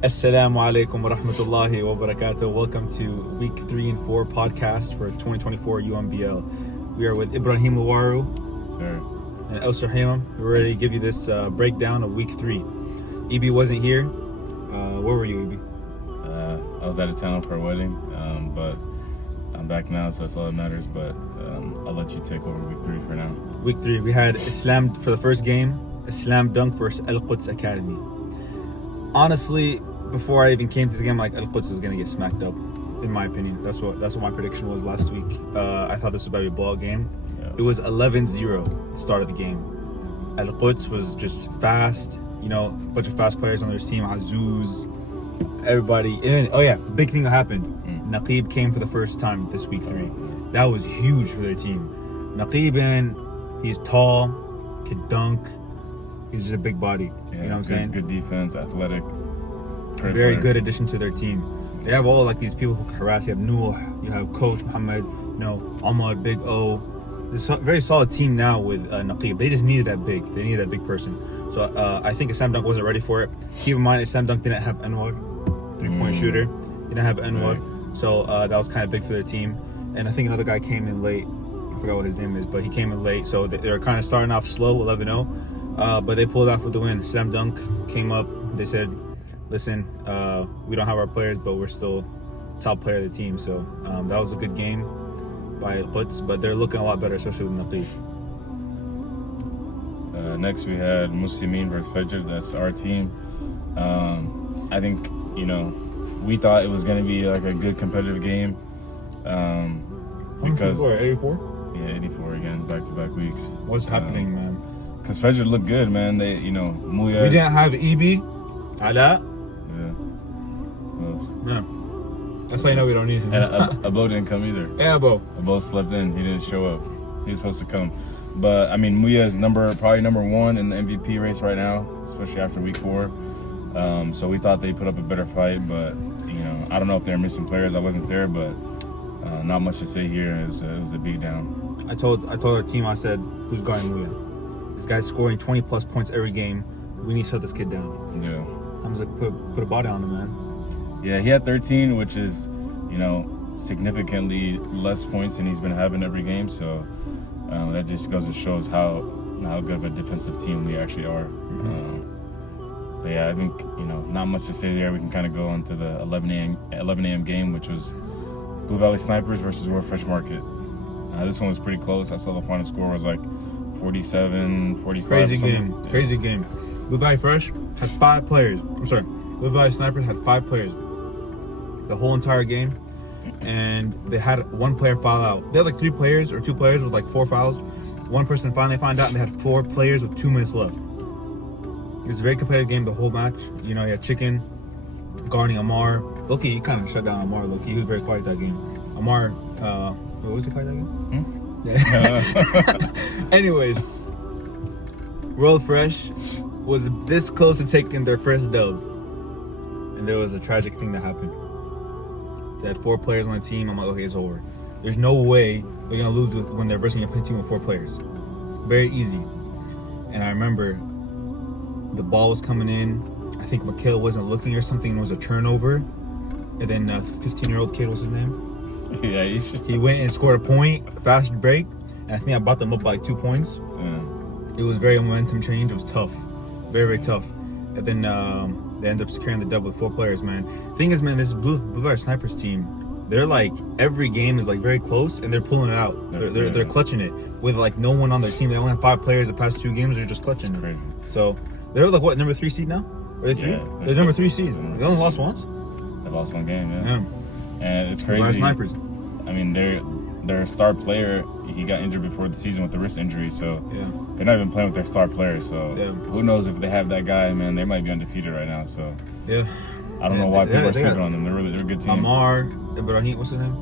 Assalamu alaikum wa rahmatullahi wa barakatuh. Welcome to week 3 and 4 podcast for 2024 UMBL. We are with Ibrahim Lawaru and El Surhaimam. We're ready to give you this breakdown of week 3. EB wasn't here. Where were you, EB? I was out of town for a wedding, but I'm back now, so that's all that matters. But I'll let you take over week 3 for now. Week 3, we had Islam for the first game, a slam dunk versus Al Quds Academy. Honestly, before I even came to the game, like, Al Quds is gonna get smacked up, in my opinion. That's what my prediction was last week. I thought this was about to be a blowout game. Yeah. It was 11-0 at the start of the game. Al Quds was just fast, a bunch of fast players on their team, Azuz, everybody. And then, big thing that happened. Naqib came for the first time this week 3. That was huge for their team. Naqib, he's tall, can dunk. He's just a big body. Yeah, you know what I'm saying? Good defense, athletic. Very good addition to their team. They have all like these people who can harass. You have Nuh, you have Coach Muhammad, Ahmad, Big O. This is a very solid team now with Naqib. They just needed that big. They needed that big person. So I think Islam Dunk wasn't ready for it. Keep in mind, Islam Dunk didn't have Anwar, 3-point shooter. Didn't have Anwar. Right. So that was kind of big for their team. And I think another guy came in late. I forgot what his name is, but he came in late. So they were kind of starting off slow, 11-0. But they pulled off with the win. Islam Dunk came up. They said, listen, we don't have our players, but we're still top player of the team. So that was a good game by Quds, but they're looking a lot better, especially with Naqib. Next, we had Muslimin versus Fajr. That's our team. I think, we thought it was going to be like a good competitive game. Because 84? Yeah, 84 again, back-to-back weeks. What's happening, man? Because Fajr looked good, man. They, Muyas. We didn't have EB, Ala. Yeah. That's how you know we don't need him. And Abo didn't come either. Yeah, Abo. Abo slept in. He didn't show up. He was supposed to come. But, Muya is probably number 1 in the MVP race right now, especially after week 4. So we thought they put up a better fight, but, I don't know if they're missing players. I wasn't there, but not much to say here. It was a beat down. I told our team, I said, who's guarding Muya? This guy's scoring 20-plus points every game. We need to shut this kid down. Yeah. I was like, put a body on him, man. Yeah, he had 13, which is, significantly less points than he's been having every game. So that just goes to shows how good of a defensive team we actually are. But yeah, I think, not much to say there. We can kind of go on to the 11 a.m. game, which was Blue Valley Snipers versus World Fresh Market. This one was pretty close. I saw the final score was like 47-45. Crazy game. Blue Valley Fresh had 5 players. Blue Valley Snipers had 5 players the whole entire game, and they had 1 player foul out. They had like 3 players or 2 players with like 4 fouls. One person finally found out, and they had 4 players with 2 minutes left. It was a very competitive game the whole match. You had Chicken guarding Amar. Loki, he kind of shut down Amar. Loki, he was very quiet that game. Amar, what was he quiet that game? Yeah. Anyways, World Fresh was this close to taking their first dub, and there was a tragic thing that happened. They had 4 players on the team. I'm like, okay, it's over. There's no way they're gonna lose when they're versing a team with 4 players. Very easy. And I remember the ball was coming in. I think Mikhail wasn't looking or something. It was a turnover, and then a 15-year-old kid, what's his name? Yeah, he went and scored a point, fast break, and I think I brought them up by like 2 points. Yeah. It was very momentum change. It was tough, very, very tough. And then they ended up securing the dub with 4 players, man. Thing is, man, this Blue Valley Snipers team, they're like, every game is like very close, and they're pulling it out. They're clutching it with like no one on their team. They only have 5 players the past 2 games. They're just clutching it. Crazy. So they're like, what, number 3 seed now? Are they 3? Yeah, they're number 3 seed. They only lost once. They lost 1 game, yeah. And it's crazy. Snipers. I mean, their star player, he got injured before the season with the wrist injury, so they're not even playing with their star player. So who knows if they have that guy, man? They might be undefeated right now. So I don't know why people are sleeping on them. They're a good team. Amar, Ibrahim, what's his name?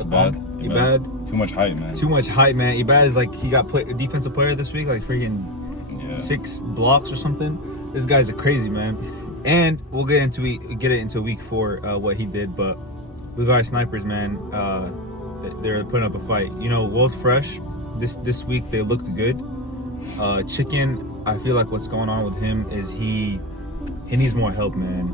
Ibad. Too much hype, man. Ibad is like, he got defensive player this week, like freaking 6 blocks or something. This guy's a crazy man. And we'll get it into week 4 what he did, but Blue Valley Snipers, man, they're putting up a fight. World Fresh, this week they looked good. Chicken, I feel like what's going on with him is he needs more help, man.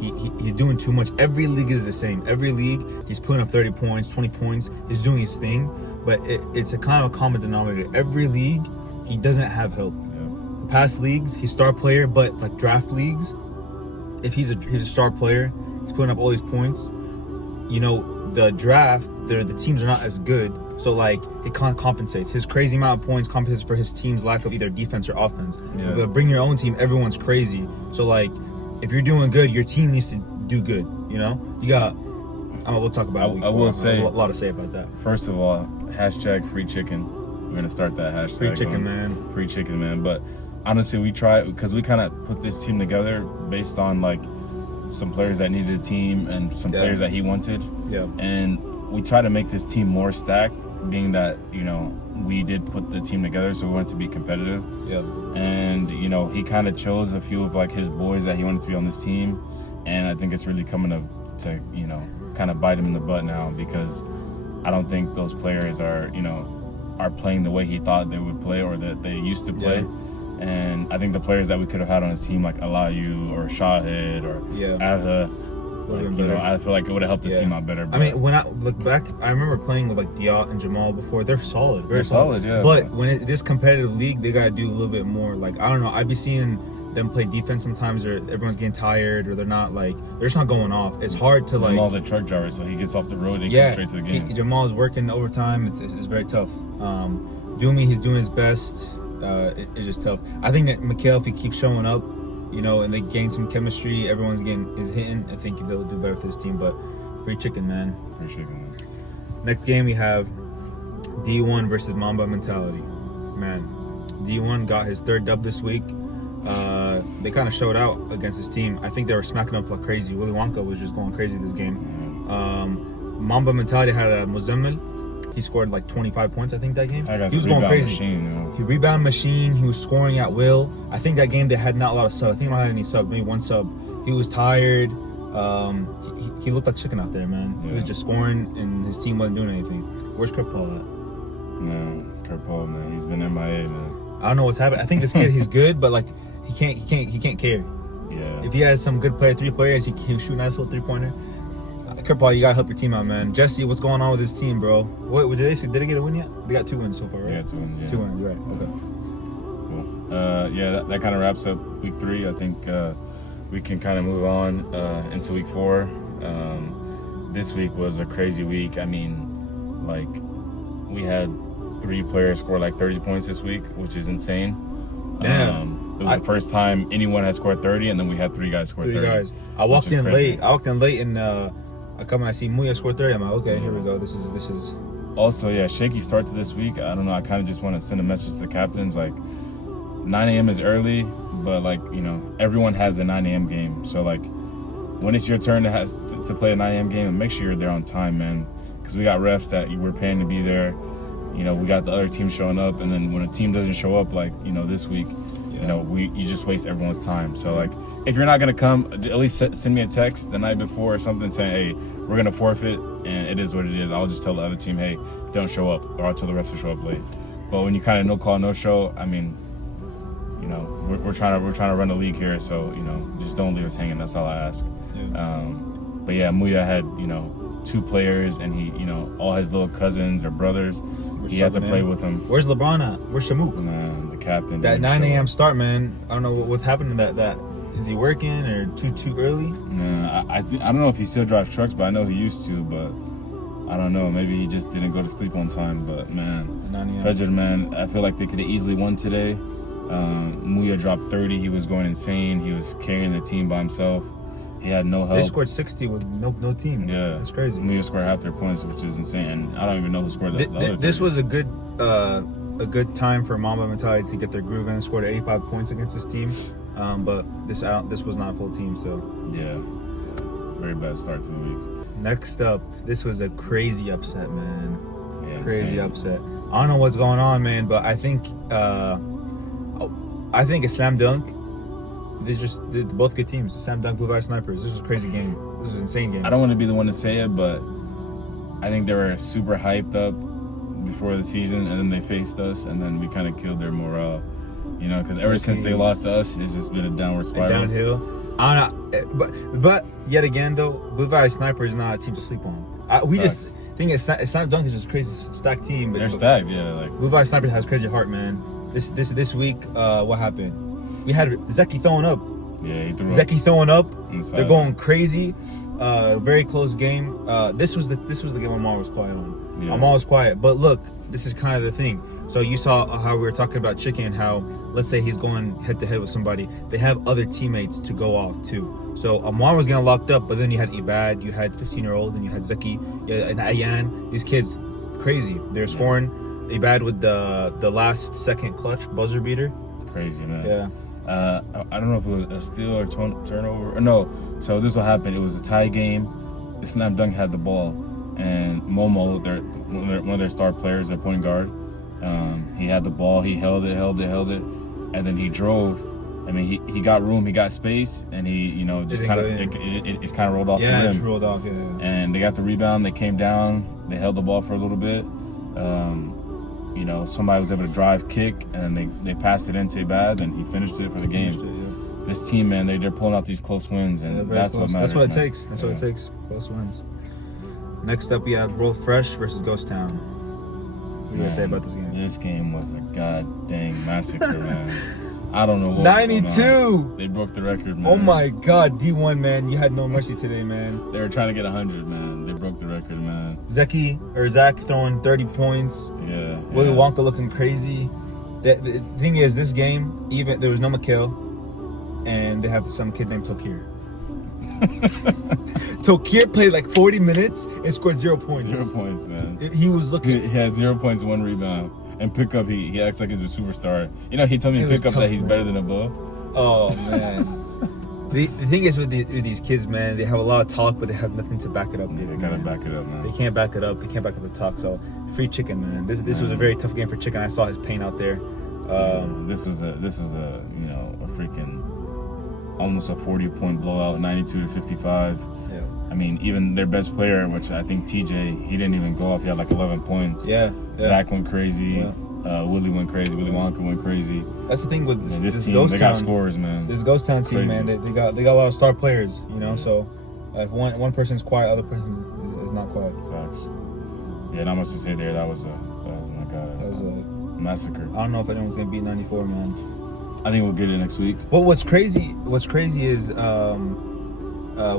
he's doing too much. Every league is the same. Every league, he's putting up 30 points, 20 points. He's doing his thing, but it's a kind of a common denominator. Every league, he doesn't have help. Yeah. Past leagues, he's star player, but like draft leagues, if he's a star player, he's putting up all these points. You know, the draft, the teams are not as good, so like it kind of compensates. His crazy amount of points compensates for his team's lack of either defense or offense. Yeah. But bring your own team, everyone's crazy. So like, if you're doing good, your team needs to do good. You know, you got. We'll talk about it. I will say a lot to say about that. First of all, hashtag free chicken. We're gonna start that hashtag. Free chicken, man. Free chicken, man. But honestly, we try because we kind of put this team together based on like some players that needed a team and some players that he wanted. Yeah. And we try to make this team more stacked, being that, you know, we did put the team together, so we wanted to be competitive. Yeah. And, you know, he kind of chose a few of like his boys that he wanted to be on this team. And I think it's really coming to you know, kind of bite him in the butt now, because I don't think those players are, you know, are playing the way he thought they would play or that they used to play. Yeah. And I think the players that we could have had on his team, like Alayu or Shahid or Adha, like, you know, I feel like it would have helped the team out better. But I mean, when I look back, I remember playing with like Diot and Jamal before. They're solid, very solid, yeah. But when this competitive league, they gotta do a little bit more. Like, I don't know, I'd be seeing them play defense sometimes, or everyone's getting tired, or they're just not going off. It's hard to like. Jamal's a truck driver, so he gets off the road and goes straight to the game. Jamal's working overtime. It's very tough. Doomy, he's doing his best. It's just tough. I think that Mikhail, if he keeps showing up, you know, and they gain some chemistry, everyone's is hitting, I think they'll do better for this team. But free chicken, man. Free chicken, man. Next game we have D1 versus Mamba Mentality. Man, D1 got his third dub this week. They kind of showed out against his team. I think they were smacking up like crazy. Willy Wonka was just going crazy this game. Mamba Mentality had a Muzammil. He scored like 25 points, I think, that game. He was going crazy. He rebound machine. He was scoring at will. I think that game they had not a lot of subs. I think they don't have any subs, maybe one sub. He was tired. He looked like chicken out there, man. He was just scoring, and his team wasn't doing anything. Where's Kurt Paul at? No, Kurt Paul, man. He's been MIA, man. I don't know what's happening. I think this kid, he's good, but like he can't carry. Yeah. If he has some good three players, he was shooting that little 3-pointer. Kurt Paul, you gotta help your team out, man. Jesse, what's going on with this team, bro? What did they get a win yet? They got 2 wins so far, right? Yeah, 2 wins. Yeah. 2 wins, right? Okay. Cool. Yeah, that kind of wraps up week 3. I think we can kind of move on into week 4. This week was a crazy week. I mean, like, we had 3 players score like 30 points this week, which is insane. Yeah. It was the first time anyone had scored 30, and then we had 3 guys score 30. 3 guys. I walked in late, and I come and I see Muya score 30. I'm like, okay, here we go. This is. Also, yeah, shaky start to this week. I don't know. I kind of just want to send a message to the captains. Like, 9 a.m. is early, but like, you know, everyone has the 9 a.m. game. So like, when it's your turn to play a 9 a.m. game, and make sure you're there on time, man. Because we got refs that we're paying to be there. You know, we got the other team showing up, and then when a team doesn't show up, like, you know, this week, you know, you just waste everyone's time. So like, if you're not gonna come, at least send me a text the night before or something saying, hey, we're gonna forfeit, and it is what it is. I'll just tell the other team, hey, don't show up, or I'll tell the refs to show up late. But when you kind of no call, no show, I mean, you know, we're trying to run the league here, so, you know, just don't leave us hanging. That's all I ask. Yeah. But yeah, Muya had, you know, 2 players, and he, you know, all his little cousins or brothers, he had to play with them. Where's LeBron at? Where's Shamouk? Nah, the captain. That 9 a.m. start, man. I don't know what's happening to that. Is he working or too early? Nah, I don't know if he still drives trucks, but I know he used to. But I don't know. Maybe he just didn't go to sleep on time. But man, Fajr, man, I feel like they could have easily won today. Muya dropped 30. He was going insane. He was carrying the team by himself. He had no help. They scored 60 with no team. Yeah, that's crazy. Muya scored half their points, which is insane. And I don't even know who scored the other. This was a good time for Mamba Mentality to get their groove in. Scored 85 points against this team. But this was not a full team, so yeah, very bad start to the week. Next up, this was a crazy upset, man. Yeah, crazy upset. I don't know what's going on, man, but I think a slam dunk. They're both good teams. Slam dunk, Blue Fire Snipers. This was a crazy game. This was an insane game. I don't want to be the one to say it, but I think they were super hyped up before the season, and then they faced us, and then we kind of killed their morale. You know, because ever since they lost to us, it's just been a downward spiral. Downhill. I'm not, but yet again though, Blue Valley Sniper is not a team to sleep on. We Facts. just think it's not Dunk is just a crazy stacked team. But They're stacked, yeah. Like Blue Valley Sniper has crazy heart, man. This week, what happened? We had Zeki throwing up. yeah, he threw Zeki throwing up. Inside. They're going crazy. Very close game. This was the game Amar was quiet on. Yeah. Amar was quiet, but look, this is kind of the thing. So you saw how we were talking about Chicken, how let's say he's going head to head with somebody, they have other teammates to go off too. So Amar was getting locked up, but then you had Ibad, you had 15-year-old, and you had Zeki, and Ayan. These kids, crazy. They're scoring. Ibad with the last second clutch buzzer beater. Crazy, man. Yeah. I don't know if it was a steal or turnover. Or no. So this is what happened. It was a tie game. The Slam Dunk had the ball, and Momo, one of their star players, their point guard, he had the ball. He held it, and then he drove. I mean, he got room, he got space, and he, just kind of it's kind of rolled off the rim. Yeah, it's rolled off. Yeah. And they got the rebound. They came down. They held the ball for a little bit. Somebody was able to drive, kick, and then they passed it into Ibad, and he finished it for the game. This team, man, they're pulling out these close wins, and that's close. what matters. That's what it man. takes. That's what it takes. Close wins. Next up, we have Roll Fresh versus Ghost Town. What do you guys say about this game? This game was a god dang massacre, man. I don't know what 92. They broke the record, man. Oh my God, D1 man, you had no mercy today, man. They were trying to get 100, man. They broke the record, man. Zach throwing 30 points. Yeah. Willy Wonka looking crazy. The thing is, this game, even there was no Mikhail, and they have some kid named Tokir. Tokir played like 40 minutes and scored 0 points. 0 points, man. He was looking. He had 0 points, 1 rebound. And pickup, he acts like he's a superstar. He told me in pickup that he's better than above. Oh man. The thing is with these kids, man, they have a lot of talk, but they have nothing to back it up. They gotta back it up, man. They can't back it up. They can't back up the talk. So free Chicken, man. This was a very tough game for Chicken. I saw his pain out there. This is a freaking almost a 40-point blowout, 92-55. Yeah. I mean, even their best player, which I think TJ, he didn't even go off. He had like 11 points. Yeah. Zach went crazy. Yeah. Willie went crazy. Willy Wonka went crazy. That's the thing with this team. Ghost They Town. got scores, man. This Ghost Town team, man, they got a lot of star players. Yeah. So if one person's quiet, other person is not quiet. Facts. Yeah, not much to say there. That was a massacre. I don't know if anyone's gonna beat 94, man. I think we'll get it next week. Well, what's crazy is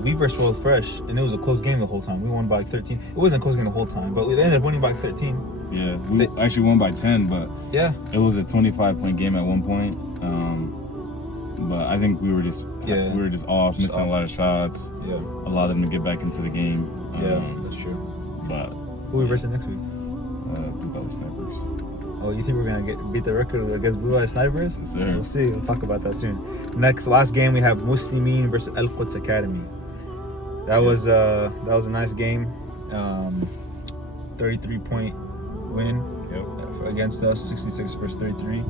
we versus World Fresh, and it was a close game the whole time. We won by 13. It wasn't a close game the whole time, but we ended up winning by 13. Yeah, we actually won by 10, but yeah, it was a 25-point game at one point. But I think we were just off, missing a lot of shots. Yeah, allowed them to get back into the game. Yeah, that's true. But who we versus next week? Blue Valley Snipers. Oh, you think we're gonna beat the record against Blue Valley Snipers? Yes, sir. We'll see. We'll talk about that soon. Last game we have Muslimin versus Al Quds Academy. That was a nice game. 33-point win against us, 66 versus 33.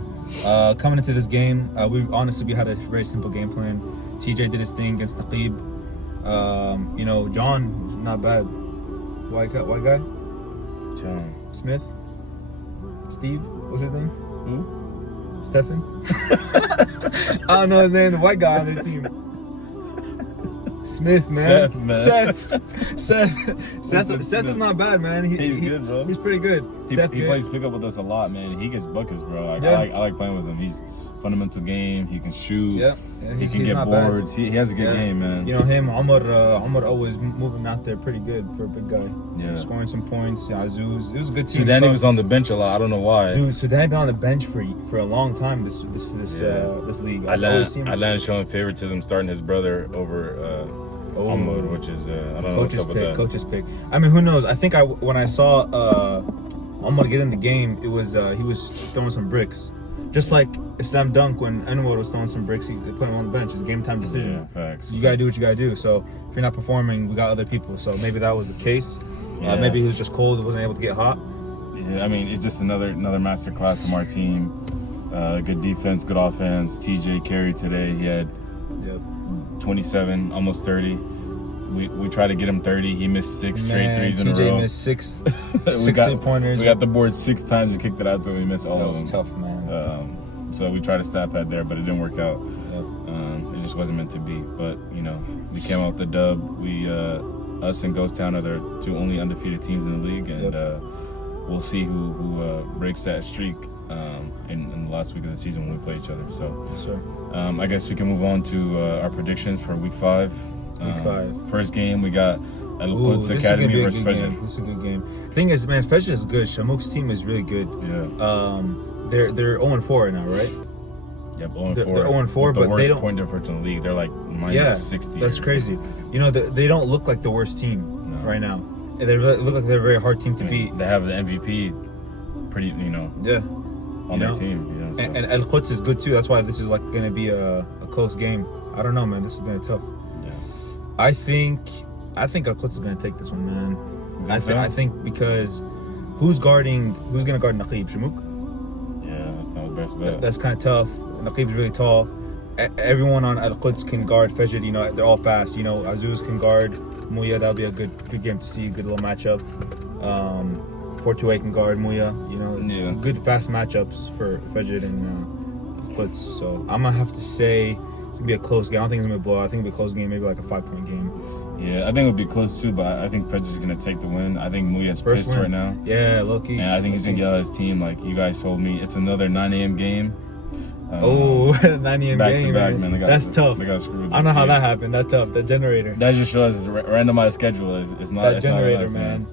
Coming into this game, we had a very simple game plan. TJ did his thing against Naqib. John, not bad. White guy? John Smith? Steve? What's his name? Who? Stephen? I don't know his name. The white guy on their team. Smith, man. Seth is not bad, man. He's good, bro. He's pretty good. He plays pickup with us a lot, man. He gets buckets, bro. I like playing with him. He's fundamental game. He can shoot. Yeah, he can get boards. He has a good game, man. Him, Omar always moving out there pretty good for a big guy. Yeah. Scoring some points. Yeah, Azuz. It was a good team. Sudani was on the bench a lot. I don't know why. Dude, Sudani been on the bench for a long time this league. Alan showing favoritism, starting his brother over Omar, which is I don't know what's up with that. Coach's pick. I mean, who knows? I think when I saw Omar get in the game, it was he was throwing some bricks. Just like Slam Dunk, when Anwar was throwing some bricks, he put him on the bench. It's a game time decision. Yeah, facts. You gotta do what you gotta do. So if you're not performing, we got other people. So maybe that was the case. Yeah. Maybe he was just cold, wasn't able to get hot. Yeah, I mean, it's just another master class from our team. Good defense, good offense. TJ carried today. He had 27, almost 30. We tried to get him 30. He missed 6 straight threes in a row. TJ missed 6 3-pointers. We got the board 6 times. We kicked it out till we missed all of them. That was tough, man. So we tried to stat pad there, but it didn't work out. Yep. just wasn't meant to be. But we came out with the dub. Us and Ghost Town are the two only undefeated teams in the league, and we'll see who breaks that streak in the last week of the season when we play each other. So, I guess we can move on to our predictions for Week 5. First game, we got Al-Quds Academy versus Fajr. This is a good game. Thing is, man, Fajr is good. Shamuk's team is really good. Yeah. They're 0-4 right now, right? Yep, 0-4. They're 0-4, the but worst they don't point difference in the league. They're like minus 60. That's crazy. They don't look like the worst team right now. They look like they're a very hard team to beat. They have the MVP pretty, on their team. So. And Al-Quds is good too. That's why this is like going to be a close game. I don't know, man. This is going to be tough. Yeah. I think Al-Quds is going to take this one, man. I think because who's going to guard Naqib? Shamuk? Yeah, that's not the best bet. That's kind of tough. Naqib's really tall. Everyone on Al-Quds can guard Fajr. They're all fast. Azuz can guard Muya. That'll be a good game to see. Good little matchup. 428 can guard Muya. Good fast matchups for Fajr and Al-Quds. So I'm gonna have to say it's gonna be a close game. I don't think it's gonna be a blowout. I think it'll be a close game, maybe like a 5-point game. Yeah, I think it'll be close too, but I think Fajr's gonna take the win. I think Muya's pissed right now. Yeah, low-key. And I think he's gonna yell at his team like, you guys told me it's another 9 a.m. game. 9 a.m. back game. Back to back, man. That's tough. They got screwed. I don't know how that happened. That's tough. The generator. That just shows his randomized schedule. It's not that generator, not man.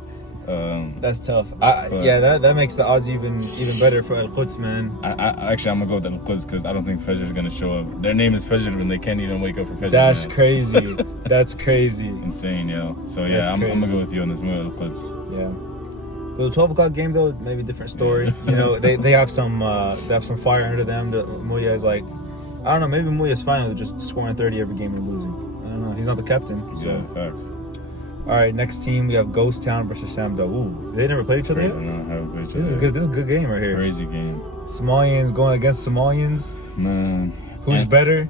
That's tough. But that makes the odds even better for Al-Quds, man. Actually, I'm gonna go with Al-Quds because I don't think Fajr is gonna show up. Their name is Fajr and they can't even wake up for Fajr. That's crazy. That's crazy. Insane, yo. So yeah, I'm gonna go with you on this move, Al-Quds. Yeah. For the 12 o'clock game though, maybe different story. They have some fire under them. Muya is like, I don't know, maybe Muya is fine with just scoring 30 every game and losing. I don't know. He's not the captain. So. Yeah, facts. All right, next team we have Ghost Town versus Samda. Ooh, they never played each other yet? No, haven't played each other. This is a good game right here. Crazy game. Somalians going against Somalians. Man. Who's better?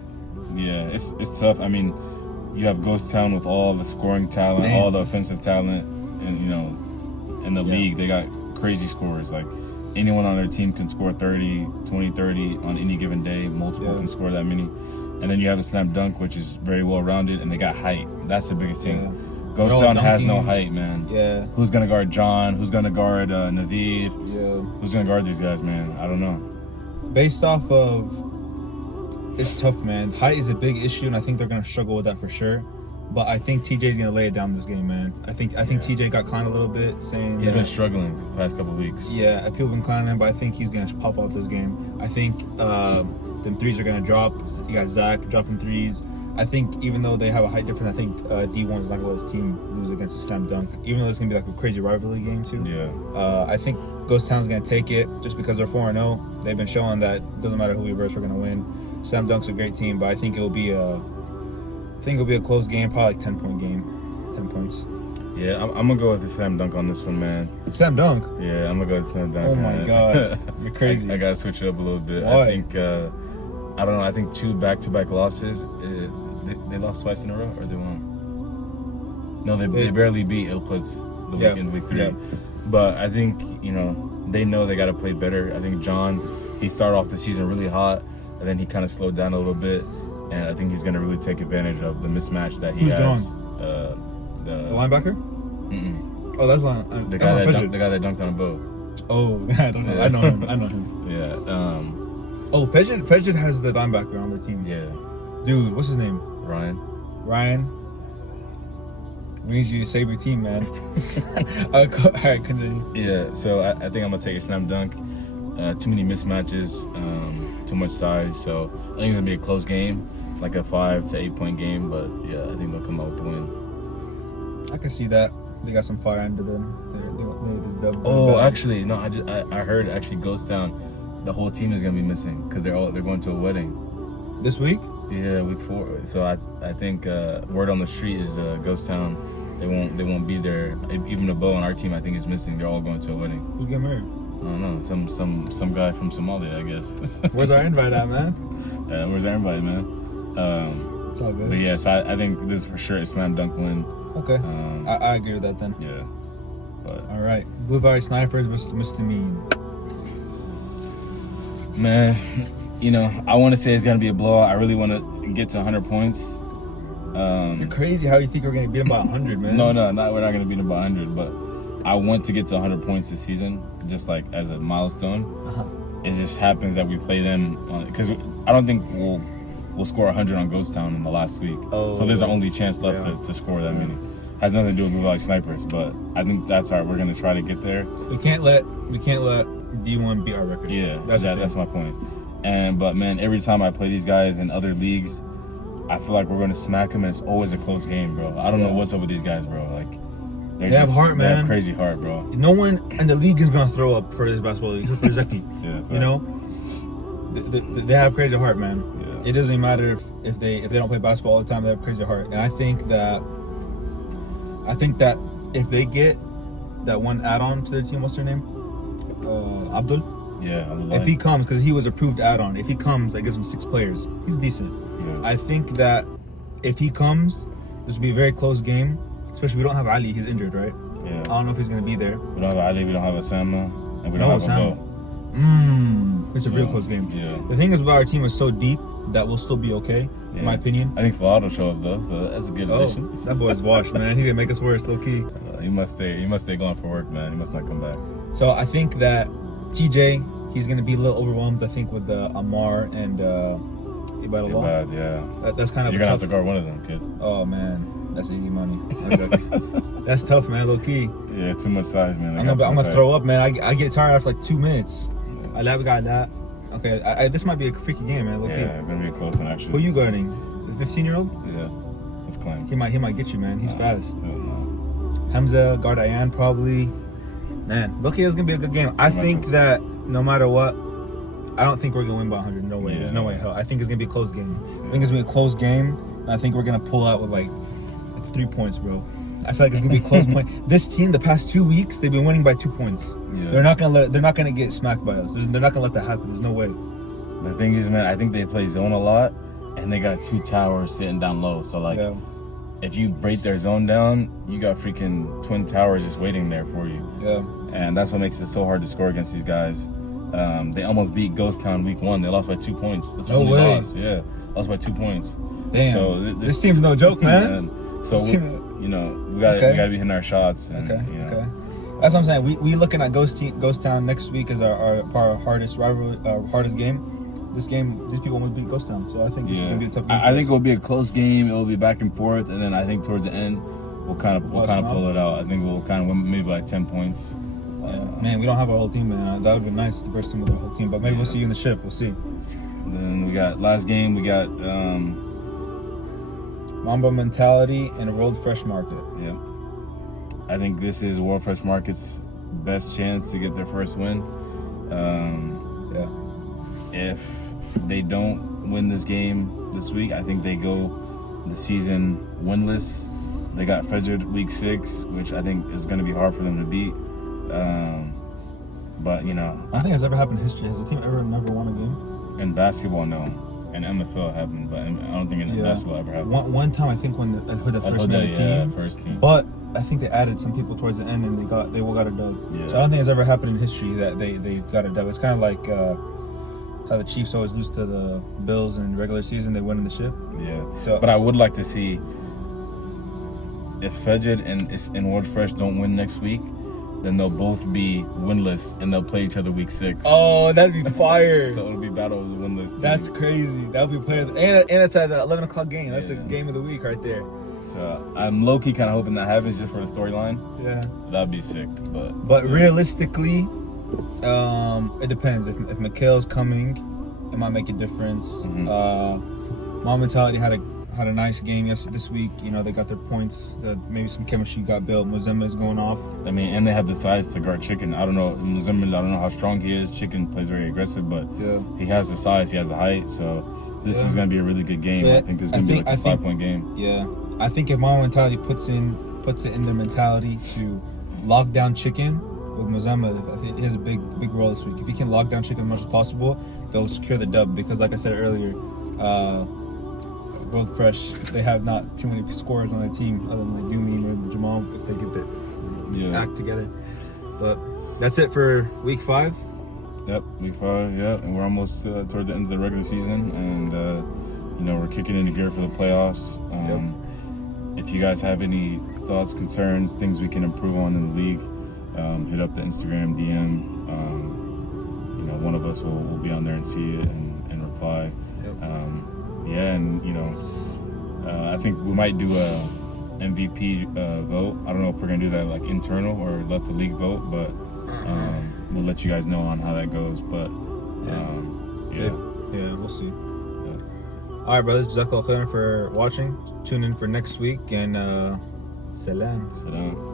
Yeah, it's tough. I mean, you have Ghost Town with all the scoring talent, all the offensive talent, and in the league they got crazy scorers. Like anyone on their team can score 30, 20, 30 on any given day. Multiple can score that many. And then you have a slam dunk, which is very well rounded, and they got height. That's the biggest thing. Yeah. Ghost Town has no height, man. Yeah. Who's gonna guard John? Who's gonna guard Nadir? Yeah. Who's gonna guard these guys, man? I don't know. Based off of, it's tough, man. Height is a big issue, and I think they're gonna struggle with that for sure. But I think TJ's gonna lay it down this game, man. I think TJ got clowned a little bit, saying he's been struggling the past couple of weeks. Yeah, people have been clowning him, but I think he's gonna pop off this game. I think them threes are gonna drop. You got Zach dropping threes. I think even though they have a height difference, I think D1 is not gonna let his team lose against a slam dunk. Even though it's gonna be like a crazy rivalry game too. Yeah. I think Ghost Town's gonna take it just because they're 4-0. They've been showing that it doesn't matter who we verse, we're gonna win. Slam dunk's a great team, but I think it'll be a close game, probably like 10-point game, 10 points. Yeah, I'm gonna go with the slam dunk on this one, man. Slam dunk? Yeah, I'm gonna go with slam dunk. Oh my god, you're crazy. I gotta switch it up a little bit. Why? I think I don't know. I think 2 back-to-back losses. They lost twice in a row, or they won? No, they barely beat Al-Quds in week 3. Yeah. But I think they know they gotta play better. I think John, he started off the season really hot, and then he kind of slowed down a little bit. And I think he's gonna really take advantage of the mismatch that he has. Who's John? The linebacker? Mm-mm. Oh, that's the guy that dunked on a boat. Oh, I don't know. Yeah. I know him. Yeah. Oh, Fajr has the linebacker on their team. Yeah. Dude, what's his name? Ryan. We need you to save your team, man. All right, continue. Yeah. So I think I'm gonna take a slam dunk. Too many mismatches. Too much size. So I think it's gonna be a close game, like a 5 to 8 point game. But yeah, I think they'll come out with the win. I can see that. They got some fire under them. They just double. Oh, actually, no. I heard actually Ghost Town, the whole team is gonna be missing because they're going to a wedding this week. Yeah, week 4. So I think word on the street is Ghost Town. They won't be there. Even the bow on our team I think is missing. They're all going to a wedding. Who's getting married? I don't know. Some guy from Somalia, I guess. Where's our invite at, man? Where's our invite, man? It's all good. But yeah, so I think this is for sure a slam dunk win. Okay. I agree with that then. Yeah. But all right, Blue Valley Snipers versus Mr. Mean. Man, I want to say it's gonna be a blowout. I really want to get to 100 points. You're crazy. How do you think we're gonna beat them by 100, man? No, we're not gonna beat them by 100. But I want to get to 100 points this season, just like as a milestone. It just happens that we play them because I don't think we'll score 100 on Ghost Town in the last week. So there's the only chance left to score that many. Has nothing to do with Blue Valley Snipers, but I think that's all right. We're gonna try to get there. We can't let D1 beat our record. Yeah, that's my point. But man, every time I play these guys in other leagues, I feel like we're gonna smack them, and it's always a close game, bro. I don't know what's up with these guys, bro. Like they have heart, man. They have crazy heart, bro. No one in the league is gonna throw up for this basketball league, except for Zeki. They have crazy heart, man. Yeah. It doesn't matter if they don't play basketball all the time. They have crazy heart, and I think that if they get that one add-on to their team, what's their name? Abdul. Yeah, if he comes, because he was approved add-on. If he comes, that gives him 6 players. He's decent. Yeah. I think that if he comes, this will be a very close game. Especially we don't have Ali. He's injured, right? Yeah. I don't know if he's gonna be there. We don't have Ali. We don't have Osama, and we don't have Abo. It's a real close game. Yeah. The thing is about our team is so deep that we'll still be okay, in my opinion. I think Fuad will show up though, so that's a good addition. That boy's washed, man. He's gonna make us worse, low key. He must stay going for work, man. He must not come back. So I think that TJ, he's gonna be a little overwhelmed. I think with Amar and Ibadallah. Yeah. That's kind of you're gonna have to guard one of them, kid. Oh man, that's easy money. That's tough, man. Low key. Yeah, too much size, man. I'm gonna throw up, man. I get tired after like 2 minutes. I love a guy that. Okay, this might be a freaky game, man. Low key. Yeah, it's gonna be a close one actually. Who are you guarding? The 15-year-old? Yeah, let's claim. He might get you, man. He's fast. Hamza, guard Ayan probably. Man, look, it's gonna be a good game. I think that no matter what, I don't think we're gonna win by 100. No way. There's no way. Hell, I think it's gonna be a close game. I think it's gonna be a close game. And I think we're gonna pull out with like 3 points, bro. I feel like it's gonna be a close point. This team, the past 2 weeks, they've been winning by 2 points. Yeah. They're not gonna get smacked by us. They're not gonna let that happen. There's no way. The thing is, man, I think they play zone a lot, and they got 2 towers sitting down low. So like, if you break their zone down, you got freaking twin towers just waiting there for you. Yeah. And that's what makes it so hard to score against these guys. They almost beat Ghost Town week 1. They lost by 2 points. That's the only loss. Yeah, lost by 2 points. Damn. So this team's no joke, man. So we gotta be hitting our shots. And, okay. That's what I'm saying. We looking at Ghost Town next week as our hardest rivalry, hardest game. This game, these people want to beat Ghost Town, so I think this is gonna be a tough game. I think it will be a close game. It will be back and forth, and then I think towards the end we'll kind of pull it out. I think we'll kind of win maybe like 10 points. Man, we don't have our whole team, man. That would be nice to burst in with our whole team, but maybe we'll see you in the ship. We'll see. And then we got last game. We got Mamba Mentality and World Fresh Market. Yeah, I think this is World Fresh Market's best chance to get their first win. If they don't win this game this week, I think they go the season winless. They got Fedgered week 6, which I think is going to be hard for them to beat. But I don't think it's ever happened in history. Has the team ever never won a game? In basketball, no. In MFL happened, but I don't think in basketball ever happened. One time, I think when Al Huda first made a team. First team. But I think they added some people towards the end, and they all got a dub. Yeah. So I don't think it's ever happened in history that they got a dub. It's kind of like how the Chiefs always lose to the Bills in regular season. They win in the ship. Yeah. So, but I would like to see if Fedgered and World Fresh don't win next week, then they'll both be winless and they'll play each other week 6. Oh, that'd be fire. So it'll be battle of the winless teams. That's crazy. That'll be player and it's at the 11 o'clock game. That's a game of the week right there. So I'm low-key kind of hoping that happens just for the storyline. Yeah. That'd be sick. But realistically, it depends. If Mikhail's coming, it might make a difference. Mom Mentality had a nice game this week. They got their points. Maybe some chemistry got built. Muzemma is going off. I mean, and they have the size to guard Chicken. I don't know Muzemma. I don't know how strong he is. Chicken plays very aggressive, but he has the size. He has the height. So this is going to be a really good game. So I think it's going to be like a 5-point game. Yeah, I think if Mom Mentality puts it in their mentality to lock down Chicken with Muzemma, I think he has a big role this week. If he can lock down Chicken as much as possible, they'll secure the dub. Because like I said earlier, World Fresh, they have not too many scorers on their team other than like Dumi or Jamal if they get their act together. But that's it for week 5. Yep, week 5. Yep, and we're almost toward the end of the regular season, and we're kicking into gear for the playoffs. If you guys have any thoughts, concerns, things we can improve on in the league, hit up the Instagram DM. One of us will be on there and see it and reply. Yep. I think we might do a MVP vote. I don't know if we're gonna do that like internal or let the league vote, but we'll let you guys know on how that goes. But we'll see. All right, brothers. Jazakallah khairan for watching. Tune in for next week, and salam. Salam.